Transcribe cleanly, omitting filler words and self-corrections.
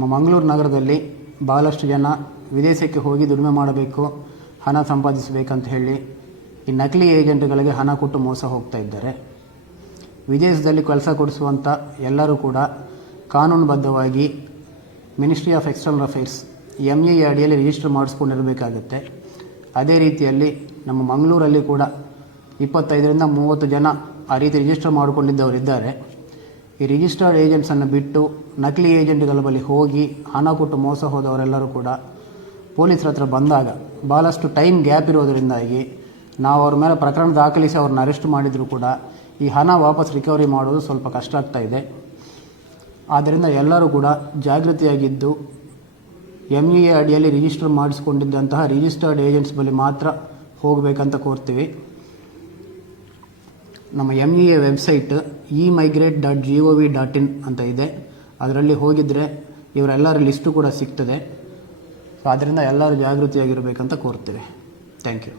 ನಮ್ಮ ಮಂಗಳೂರು ನಗರದಲ್ಲಿ ಭಾಳಷ್ಟು ಜನ ವಿದೇಶಕ್ಕೆ ಹೋಗಿ ದುಡಿಮೆ ಮಾಡಬೇಕು, ಹಣ ಸಂಪಾದಿಸಬೇಕಂತ ಹೇಳಿ ಈ ನಕಲಿ ಏಜೆಂಟ್ಗಳಿಗೆ ಹಣ ಕೊಟ್ಟು ಮೋಸ ಹೋಗ್ತಾ ಇದ್ದಾರೆ. ವಿದೇಶದಲ್ಲಿ ಕೆಲಸ ಕೊಡಿಸುವಂಥ ಎಲ್ಲರೂ ಕೂಡ ಕಾನೂನುಬದ್ಧವಾಗಿ ministry of external affairs ME ಅಡಿಯಲ್ಲಿ ರಿಜಿಸ್ಟರ್ ಮಾಡಿಸ್ಕೊಂಡಿರಬೇಕಾಗುತ್ತೆ. ಅದೇ ರೀತಿಯಲ್ಲಿ ನಮ್ಮ ಮಂಗಳೂರಲ್ಲಿ ಕೂಡ 25ರಿಂದ 30 ಜನ ಆ ರೀತಿ ರಿಜಿಸ್ಟರ್ ಮಾಡಿಕೊಂಡಿದ್ದವರಿದ್ದಾರೆ. ಈ ರಿಜಿಸ್ಟರ್ಡ್ ಏಜೆಂಟ್ಸನ್ನು ಬಿಟ್ಟು ನಕಲಿ ಏಜೆಂಟ್ಗಳ ಬಳಿ ಹೋಗಿ ಹಣ ಕೊಟ್ಟು ಮೋಸ ಹೋದವರೆಲ್ಲರೂ ಕೂಡ ಪೊಲೀಸರ ಹತ್ರ ಬಂದಾಗ ಭಾಳಷ್ಟು ಟೈಮ್ ಗ್ಯಾಪ್ ಇರೋದರಿಂದಾಗಿ ನಾವು ಅವ್ರ ಮೇಲೆ ಪ್ರಕರಣ ದಾಖಲಿಸಿ ಅವ್ರನ್ನ ಅರೆಸ್ಟ್ ಮಾಡಿದರೂ ಕೂಡ ಈ ಹಣ ವಾಪಸ್ ರಿಕವರಿ ಮಾಡೋದು ಸ್ವಲ್ಪ ಕಷ್ಟ ಆಗ್ತಾ ಇದೆ. ಆದ್ದರಿಂದ ಎಲ್ಲರೂ ಕೂಡ ಜಾಗೃತಿಯಾಗಿದ್ದು ME ಅಡಿಯಲ್ಲಿ ರಿಜಿಸ್ಟರ್ ಮಾಡಿಸಿಕೊಂಡಿದ್ದಂತಹ ರಿಜಿಸ್ಟರ್ಡ್ ಏಜೆಂಟ್ಸ್ ಬಳಿ ಮಾತ್ರ ಹೋಗಬೇಕಂತ ಕೋರ್ತೀವಿ. ನಮ್ಮ ME ವೆಬ್ಸೈಟ್ emigrate.gov.in ಅಂತ ಇದೆ. ಅದರಲ್ಲಿ ಹೋಗಿದ್ರೆ ಇವರೆಲ್ಲರ ಲಿಸ್ಟು ಕೂಡ ಸಿಗ್ತದೆ. ಸೊ ಅದರಿಂದ ಎಲ್ಲರೂ ಜಾಗೃತಿಯಾಗಿರಬೇಕಂತ ಕೋರ್ತೀವಿ. Thank you.